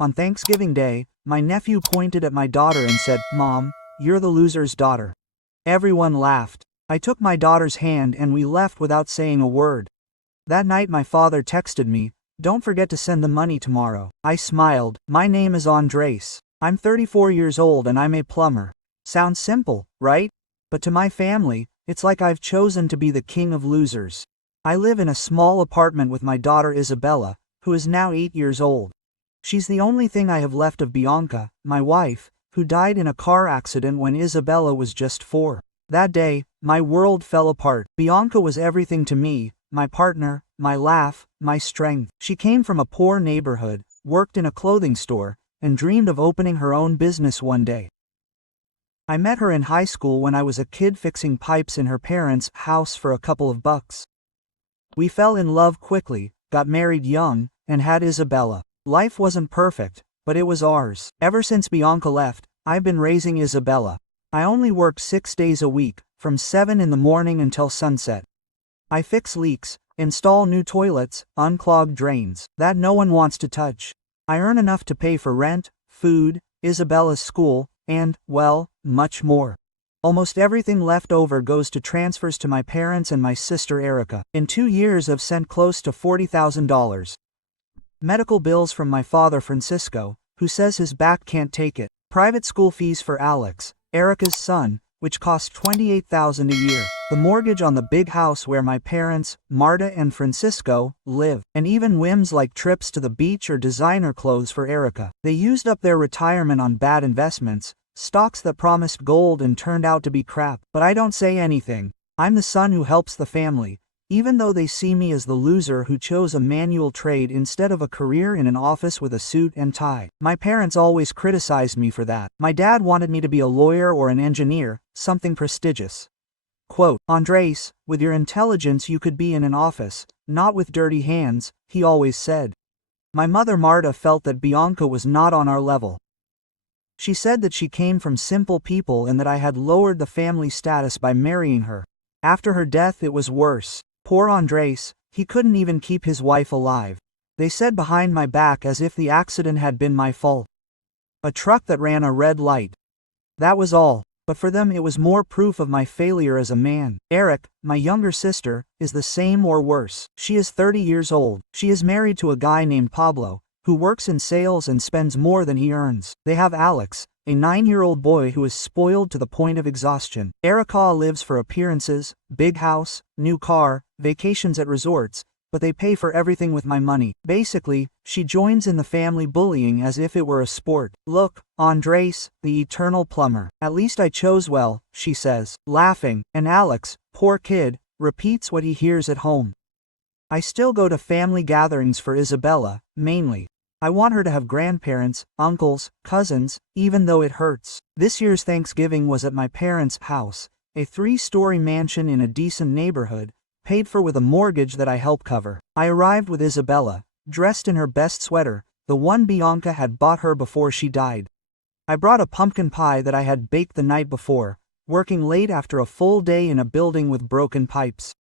On Thanksgiving Day, my nephew pointed at my daughter and said, "Mom, you're the loser's daughter." Everyone laughed. I took my daughter's hand and we left without saying a word. That night my father texted me, "Don't forget to send the money tomorrow." I smiled. My name is Andres. I'm 34 years old and I'm a plumber. Sounds simple, right? But to my family, it's like I've chosen to be the king of losers. I live in a small apartment with my daughter Isabella, who is now 8 years old. She's the only thing I have left of Bianca, my wife, who died in a car accident when Isabella was just 4. That day, my world fell apart. Bianca was everything to me, my partner, my laugh, my strength. She came from a poor neighborhood, worked in a clothing store, and dreamed of opening her own business one day. I met her in high school when I was a kid fixing pipes in her parents' house for a couple of bucks. We fell in love quickly, got married young, and had Isabella. Life wasn't perfect, but it was ours. Ever since Bianca left, I've been raising Isabella. I only work 6 days a week, from 7 in the morning until sunset. I fix leaks, install new toilets, unclog drains that no one wants to touch. I earn enough to pay for rent, food, Isabella's school, and, well, much more. Almost everything left over goes to transfers to my parents and my sister Erica. In 2 years I've sent close to $40,000. Medical bills from my father Francisco, who says his back can't take it. Private school fees for Alex, Erica's son, which cost $28,000 a year. The mortgage on the big house where my parents, Marta and Francisco, live. And even whims like trips to the beach or designer clothes for Erica. They used up their retirement on bad investments, stocks that promised gold and turned out to be crap. But I don't say anything. I'm the son who helps the family, even though they see me as the loser who chose a manual trade instead of a career in an office with a suit and tie. My parents always criticized me for that. My dad wanted me to be a lawyer or an engineer, something prestigious. Quote, "Andres, with your intelligence you could be in an office, not with dirty hands," he always said. My mother Marta felt that Bianca was not on our level. She said that she came from simple people and that I had lowered the family status by marrying her. After her death it was worse. Poor Andres, he couldn't even keep his wife alive. They said behind my back as if the accident had been my fault. A truck that ran a red light. That was all, but for them it was more proof of my failure as a man. Eric, my younger sister, is the same or worse. She is 30 years old. She is married to a guy named Pablo, who works in sales and spends more than he earns. They have Alex, a 9-year-old boy who is spoiled to the point of exhaustion. Erica lives for appearances, big house, new car, vacations at resorts, but they pay for everything with my money. Basically, she joins in the family bullying as if it were a sport. "Look, Andres, the eternal plumber. At least I chose well," she says, laughing, and Alex, poor kid, repeats what he hears at home. I still go to family gatherings for Isabella, mainly. I want her to have grandparents, uncles, cousins, even though it hurts. This year's Thanksgiving was at my parents' house, a 3-story mansion in a decent neighborhood, paid for with a mortgage that I help cover. I arrived with Isabella, dressed in her best sweater, the one Bianca had bought her before she died. I brought a pumpkin pie that I had baked the night before, working late after a full day in a building with broken pipes.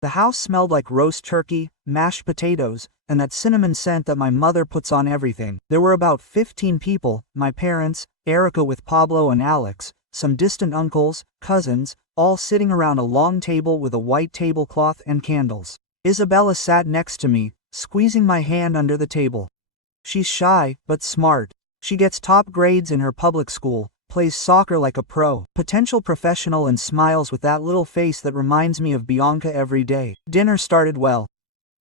The house smelled like roast turkey, mashed potatoes, and that cinnamon scent that my mother puts on everything. There were about 15 people, my parents, Erica with Pablo and Alex, some distant uncles, cousins, all sitting around a long table with a white tablecloth and candles. Isabella sat next to me, squeezing my hand under the table. She's shy, but smart. She gets top grades in her public school, plays soccer like a pro, potential professional, and smiles with that little face that reminds me of Bianca every day. Dinner started well.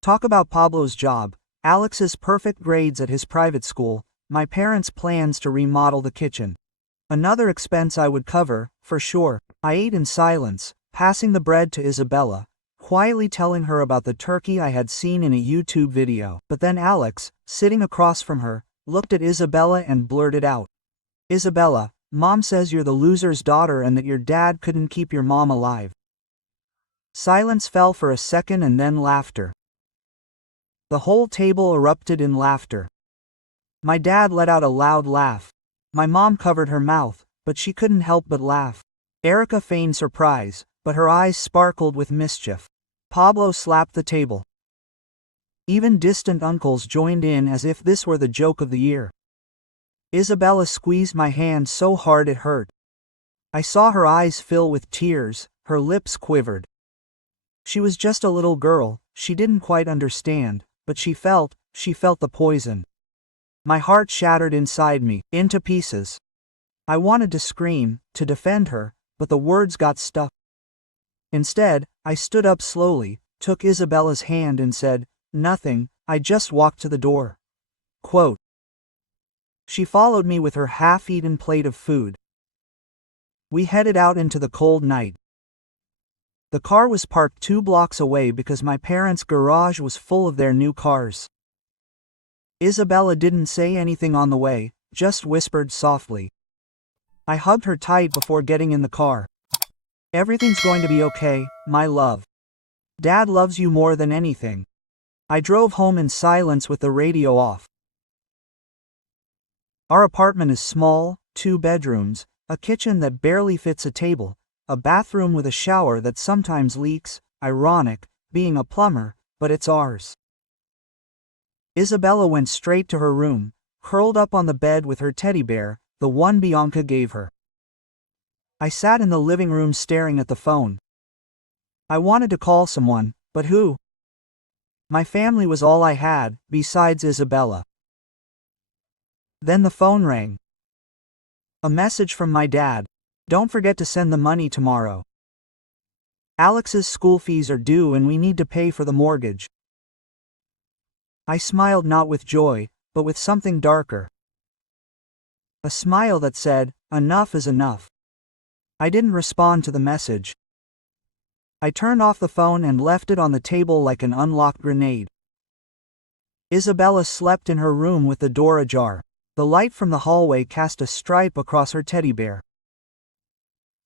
Talk about Pablo's job, Alex's perfect grades at his private school, my parents' plans to remodel the kitchen. Another expense I would cover, for sure. I ate in silence, passing the bread to Isabella, quietly telling her about the turkey I had seen in a YouTube video. But then Alex, sitting across from her, looked at Isabella and blurted out, "Isabella, Mom says you're the loser's daughter and that your dad couldn't keep your mom alive." Silence fell for a second and then laughter. The whole table erupted in laughter. My dad let out a loud laugh. My mom covered her mouth, but she couldn't help but laugh. Erica feigned surprise, but her eyes sparkled with mischief. Pablo slapped the table. Even distant uncles joined in as if this were the joke of the year. Isabella squeezed my hand so hard it hurt. I saw her eyes fill with tears, her lips quivered. She was just a little girl, she didn't quite understand, but she felt the poison. My heart shattered inside me, into pieces. I wanted to scream, to defend her, but the words got stuck. Instead, I stood up slowly, took Isabella's hand and said, "Nothing, I just walked to the door." Quote. She followed me with her half-eaten plate of food. We headed out into the cold night. The car was parked 2 blocks away because my parents' garage was full of their new cars. Isabella didn't say anything on the way, just whispered softly. I hugged her tight before getting in the car. "Everything's going to be okay, my love. Dad loves you more than anything." I drove home in silence with the radio off. Our apartment is small, 2 bedrooms, a kitchen that barely fits a table, a bathroom with a shower that sometimes leaks, ironic, being a plumber, but it's ours. Isabella went straight to her room, curled up on the bed with her teddy bear, the one Bianca gave her. I sat in the living room staring at the phone. I wanted to call someone, but who? My family was all I had, besides Isabella. Then the phone rang. A message from my dad. "Don't forget to send the money tomorrow. Alex's school fees are due and we need to pay for the mortgage." I smiled not with joy, but with something darker. A smile that said, "Enough is enough." I didn't respond to the message. I turned off the phone and left it on the table like an unlocked grenade. Isabella slept in her room with the door ajar. The light from the hallway cast a stripe across her teddy bear.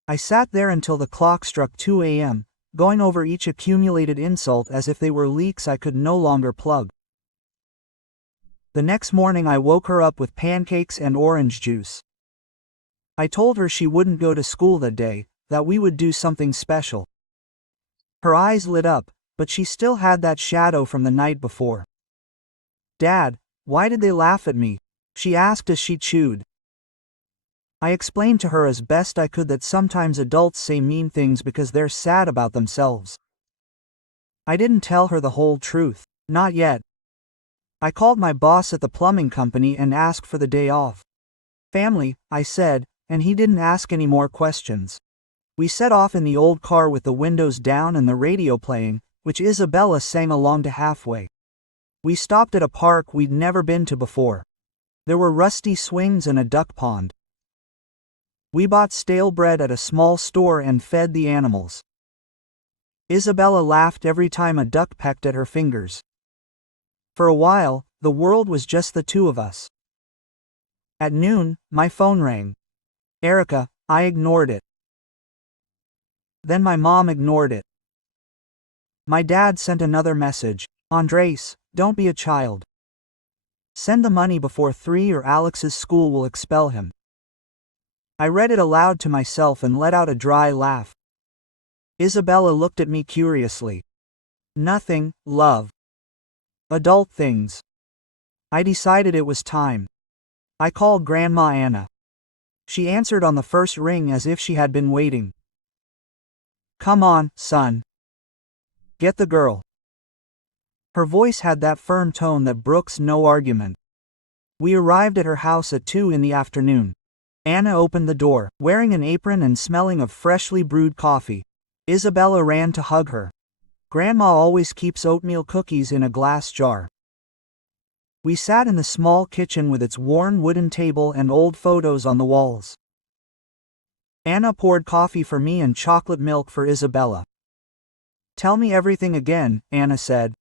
I sat there until the clock struck 2 a.m., going over each accumulated insult as if they were leaks I could no longer plug. The next morning I woke her up with pancakes and orange juice. I told her she wouldn't go to school that day, that we would do something special. Her eyes lit up, but she still had that shadow from the night before. "Dad, why did they laugh at me?" she asked as she chewed. I explained to her as best I could that sometimes adults say mean things because they're sad about themselves. I didn't tell her the whole truth, not yet. I called my boss at the plumbing company and asked for the day off. "Family," I said, and he didn't ask any more questions. We set off in the old car with the windows down and the radio playing, which Isabella sang along to halfway. We stopped at a park we'd never been to before. There were rusty swings and a duck pond. We bought stale bread at a small store and fed the animals. Isabella laughed every time a duck pecked at her fingers. For a while, the world was just the 2 of us. At noon, my phone rang. "Erica," I ignored it. Then my mom ignored it. My dad sent another message. "Andres, don't be a child. Send the money before 3 or Alex's school will expel him." I read it aloud to myself and let out a dry laugh. Isabella looked at me curiously. "Nothing, love. Adult things." I decided it was time. I called Grandma Anna. She answered on the first ring as if she had been waiting. "Come on, son. Get the girl." Her voice had that firm tone that brooks no argument. We arrived at her house at 2 in the afternoon. Anna opened the door, wearing an apron and smelling of freshly brewed coffee. Isabella ran to hug her. Grandma always keeps oatmeal cookies in a glass jar. We sat in the small kitchen with its worn wooden table and old photos on the walls. Anna poured coffee for me and chocolate milk for Isabella. "Tell me everything again," Anna said.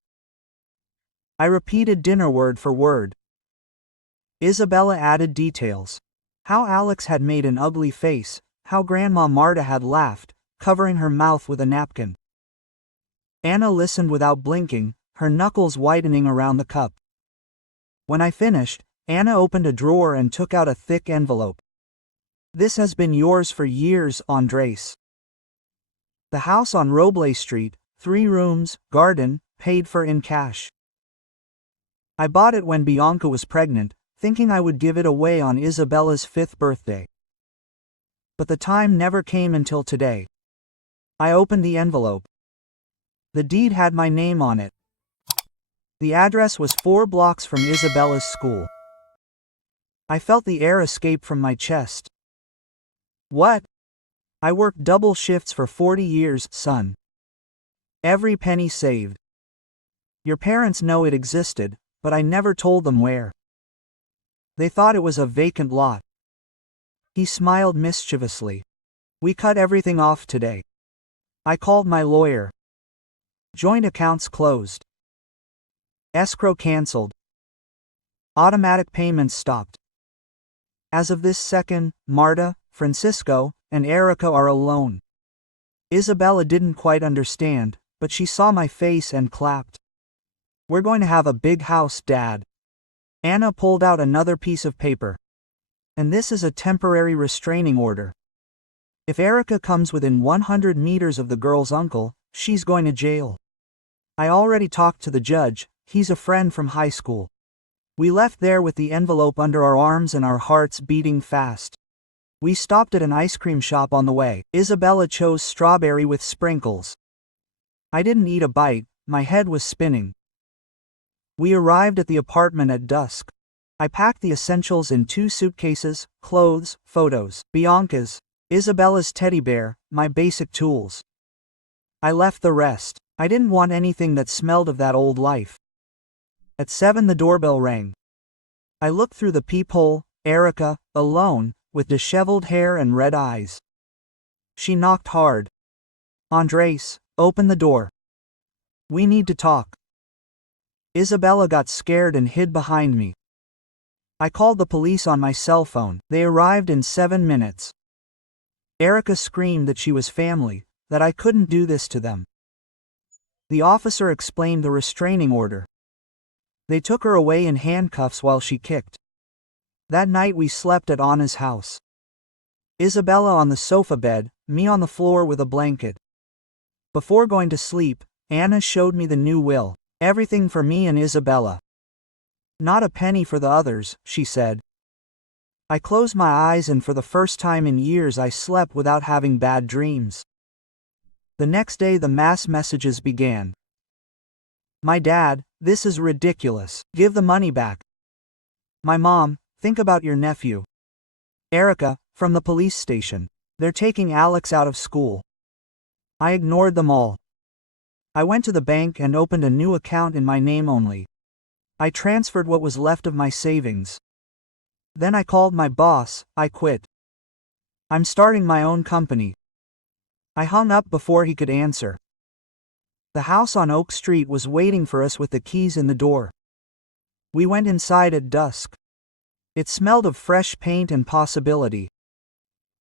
I repeated dinner word for word. Isabella added details. How Alex had made an ugly face, how Grandma Marta had laughed, covering her mouth with a napkin. Anna listened without blinking, her knuckles whitening around the cup. When I finished, Anna opened a drawer and took out a thick envelope. "This has been yours for years, Andres. The house on Roble Street, 3 rooms, garden, paid for in cash. I bought it when Bianca was pregnant, thinking I would give it away on Isabella's 5th birthday. But the time never came until today. I opened the envelope. The deed had my name on it. The address was 4 blocks from Isabella's school. I felt the air escape from my chest. What? I worked double shifts for 40 years, son. Every penny saved. Your parents know it existed, but I never told them where. They thought it was a vacant lot. He smiled mischievously. We cut everything off today. I called my lawyer. Joint accounts closed. Escrow canceled. Automatic payments stopped. As of this second, Marta, Francisco, and Erica are alone. Isabella didn't quite understand, but she saw my face and clapped. We're going to have a big house, Dad. Anna pulled out another piece of paper. And this is a temporary restraining order. If Erica comes within 100 meters of the girl's uncle, she's going to jail. I already talked to the judge, he's a friend from high school. We left there with the envelope under our arms and our hearts beating fast. We stopped at an ice cream shop on the way. Isabella chose strawberry with sprinkles. I didn't eat a bite, my head was spinning. We arrived at the apartment at dusk. I packed the essentials in 2 suitcases, clothes, photos, Bianca's, Isabella's teddy bear, my basic tools. I left the rest. I didn't want anything that smelled of that old life. At 7 the doorbell rang. I looked through the peephole, Erica, alone, with disheveled hair and red eyes. She knocked hard. Andres, open the door. We need to talk. Isabella got scared and hid behind me. I called the police on my cell phone. They arrived in 7 minutes. Erica screamed that she was family, that I couldn't do this to them. The officer explained the restraining order. They took her away in handcuffs while she kicked. That night we slept at Anna's house. Isabella on the sofa bed, me on the floor with a blanket. Before going to sleep, Anna showed me the new will. Everything for me and Isabella. Not a penny for the others, she said. I closed my eyes and for the first time in years I slept without having bad dreams. The next day the mass messages began. My dad, this is ridiculous. Give the money back. My mom, think about your nephew. Erica, from the police station. They're taking Alex out of school. I ignored them all. I went to the bank and opened a new account in my name only. I transferred what was left of my savings. Then I called my boss. I quit. I'm starting my own company. I hung up before he could answer. The house on Oak Street was waiting for us with the keys in the door. We went inside at dusk. It smelled of fresh paint and possibility.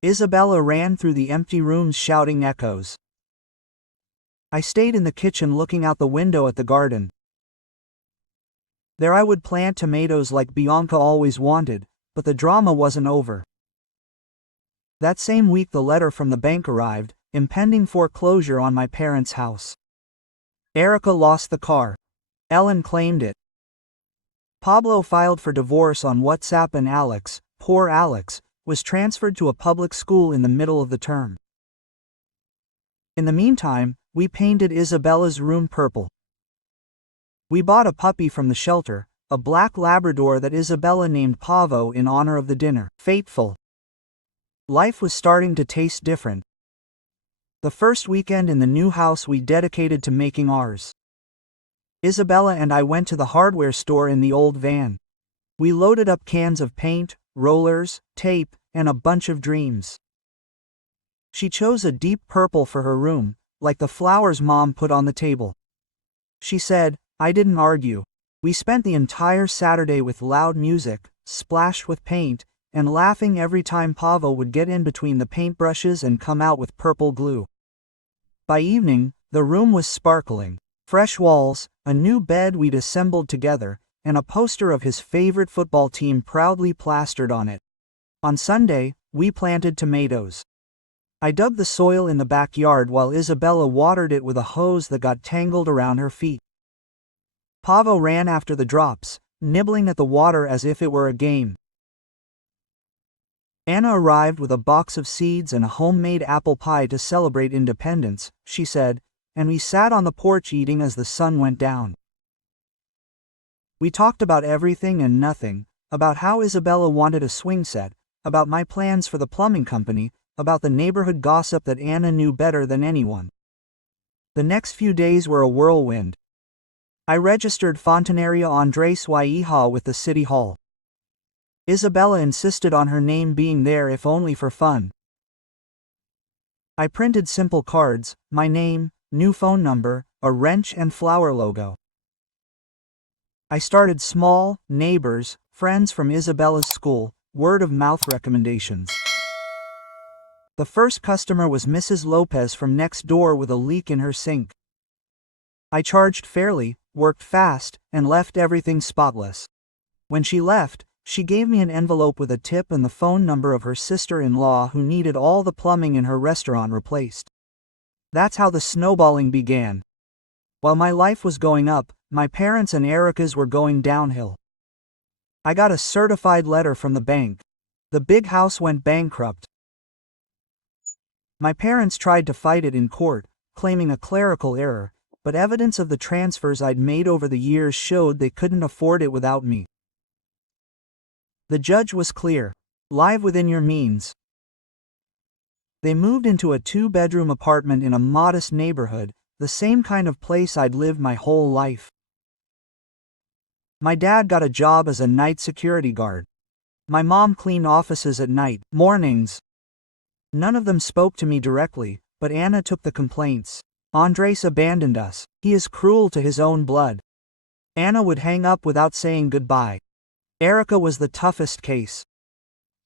Isabella ran through the empty rooms shouting echoes. I stayed in the kitchen looking out the window at the garden. There I would plant tomatoes like Bianca always wanted, but the drama wasn't over. That same week the letter from the bank arrived, impending foreclosure on my parents' house. Erica lost the car. Ellen claimed it. Pablo filed for divorce on WhatsApp and Alex, poor Alex, was transferred to a public school in the middle of the term. In the meantime, we painted Isabella's room purple. We bought a puppy from the shelter, a black Labrador that Isabella named Pavo in honor of the dinner. Fateful. Life was starting to taste different. The first weekend in the new house we dedicated to making ours. Isabella and I went to the hardware store in the old van. We loaded up cans of paint, rollers, tape, and a bunch of dreams. She chose a deep purple for her room, like the flowers Mom put on the table. She said, I didn't argue. We spent the entire Saturday with loud music, splashed with paint, and laughing every time Pavo would get in between the paintbrushes and come out with purple glue. By evening, the room was sparkling. Fresh walls, a new bed we'd assembled together, and a poster of his favorite football team proudly plastered on it. On Sunday, we planted tomatoes. I dug the soil in the backyard while Isabella watered it with a hose that got tangled around her feet. Pavo ran after the drops, nibbling at the water as if it were a game. Anna arrived with a box of seeds and a homemade apple pie to celebrate independence, she said, and we sat on the porch eating as the sun went down. We talked about everything and nothing, about how Isabella wanted a swing set, about my plans for the plumbing company, about the neighborhood gossip that Anna knew better than anyone. The next few days were a whirlwind. I registered Fontaneria Andres y Hija with the City Hall. Isabella insisted on her name being there if only for fun. I printed simple cards, my name, new phone number, a wrench and flower logo. I started small, neighbors, friends from Isabella's school, word-of-mouth recommendations. The first customer was Mrs. Lopez from next door with a leak in her sink. I charged fairly, worked fast, and left everything spotless. When she left, she gave me an envelope with a tip and the phone number of her sister-in-law who needed all the plumbing in her restaurant replaced. That's how the snowballing began. While my life was going up, my parents and Erica's were going downhill. I got a certified letter from the bank. The big house went bankrupt. My parents tried to fight it in court, claiming a clerical error, but evidence of the transfers I'd made over the years showed they couldn't afford it without me. The judge was clear. Live within your means. They moved into a 2-bedroom apartment in a modest neighborhood, the same kind of place I'd lived my whole life. My dad got a job as a night security guard. My mom cleaned offices at night, mornings. None of them spoke to me directly, but Anna took the complaints. Andres abandoned us. He is cruel to his own blood. Anna would hang up without saying goodbye. Erica was the toughest case.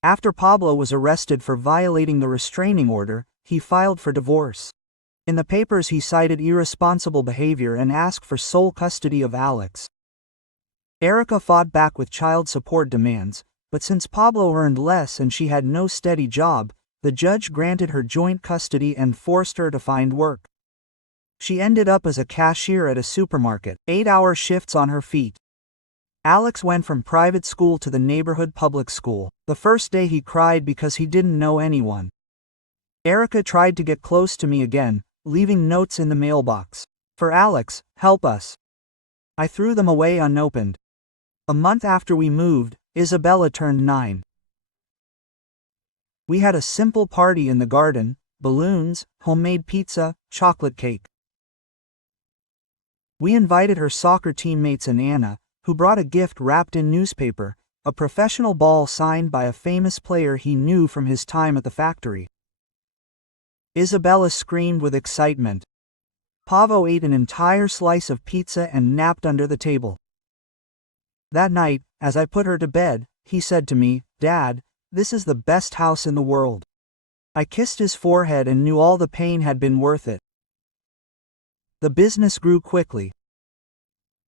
After Pablo was arrested for violating the restraining order, he filed for divorce. In the papers he cited irresponsible behavior and asked for sole custody of Alex. Erica fought back with child support demands, but since Pablo earned less and she had no steady job, the judge granted her joint custody and forced her to find work. She ended up as a cashier at a supermarket, 8-hour shifts on her feet. Alex went from private school to the neighborhood public school. The first day he cried because he didn't know anyone. Erica tried to get close to me again, leaving notes in the mailbox. For Alex, help us. I threw them away unopened. A month after we moved, Isabella turned 9. We had a simple party in the garden, balloons, homemade pizza, chocolate cake. We invited her soccer teammates and Anna, who brought a gift wrapped in newspaper, a professional ball signed by a famous player he knew from his time at the factory. Isabella screamed with excitement. Pavo ate an entire slice of pizza and napped under the table. That night, as I put her to bed, he said to me, "Dad, this is the best house in the world." I kissed his forehead and knew all the pain had been worth it. The business grew quickly.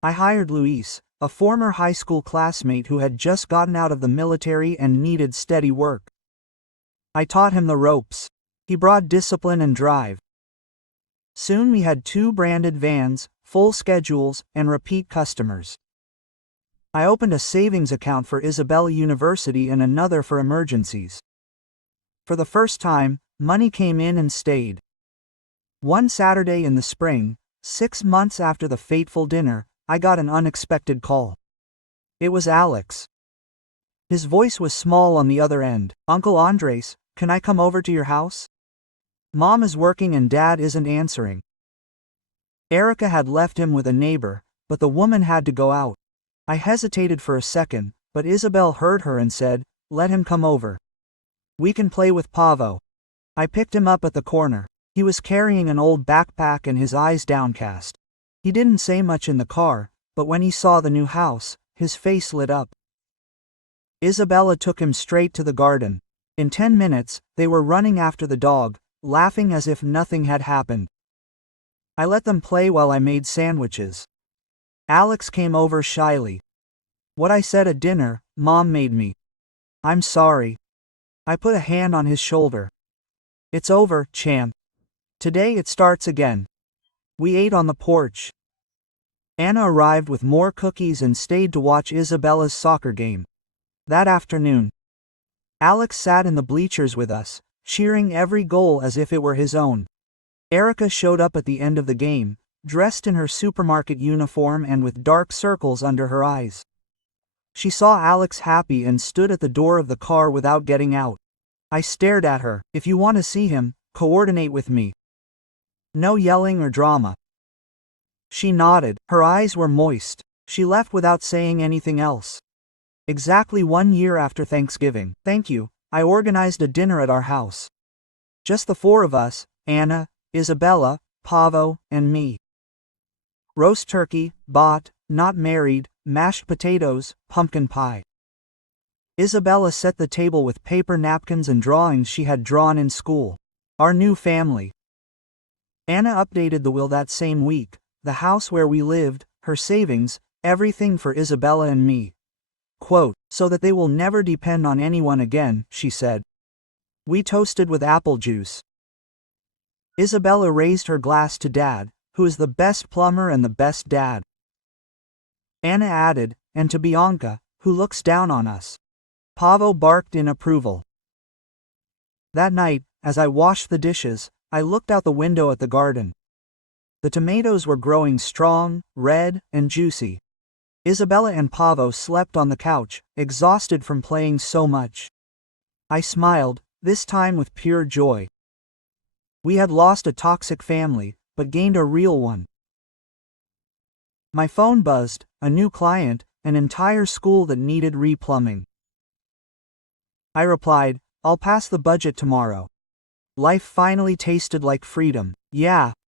I hired Luis, a former high school classmate who had just gotten out of the military and needed steady work. I taught him the ropes. He brought discipline and drive. Soon we had 2 branded vans, full schedules, and repeat customers. I opened a savings account for Isabella University and another for emergencies. For the first time, money came in and stayed. One Saturday in the spring, 6 months after the fateful dinner, I got an unexpected call. It was Alex. His voice was small on the other end. "Uncle Andres, can I come over to your house? Mom is working and Dad isn't answering." Erica had left him with a neighbor, but the woman had to go out. I hesitated for a second, but Isabel heard her and said, "Let him come over. We can play with Pavo." I picked him up at the corner. He was carrying an old backpack and his eyes downcast. He didn't say much in the car, but when he saw the new house, his face lit up. Isabella took him straight to the garden. In 10 minutes, they were running after the dog, laughing as if nothing had happened. I let them play while I made sandwiches. Alex came over shyly. "What I said at dinner, Mom made me. I'm sorry." I put a hand on his shoulder. "It's over, champ. Today it starts again." We ate on the porch. Anna arrived with more cookies and stayed to watch Isabella's soccer game. That afternoon, Alex sat in the bleachers with us, cheering every goal as if it were his own. Erica showed up at the end of the game, dressed in her supermarket uniform and with dark circles under her eyes. She saw Alex happy and stood at the door of the car without getting out. I stared at her. If you want to see him, coordinate with me. No yelling or drama. She nodded. Her eyes were moist. She left without saying anything else. Exactly 1 year after Thanksgiving. Thank you. I organized a dinner at our house. Just the 4 of us, Anna, Isabella, Pavo, and me. Roast turkey, bought, not married, mashed potatoes, pumpkin pie. Isabella set the table with paper napkins and drawings she had drawn in school. Our new family. Anna updated the will that same week, the house where we lived, her savings, everything for Isabella and me. Quote, so that they will never depend on anyone again, she said. We toasted with apple juice. Isabella raised her glass to Dad, who is the best plumber and the best dad. Anna added, and to Bianca, who looks down on us. Pavo barked in approval. That night, as I washed the dishes, I looked out the window at the garden. The tomatoes were growing strong, red, and juicy. Isabella and Pavo slept on the couch, exhausted from playing so much. I smiled, this time with pure joy. We had lost a toxic family, but gained a real one. My phone buzzed, a new client, an entire school that needed replumbing. I replied, I'll pass the budget tomorrow. Life finally tasted like freedom. Yeah,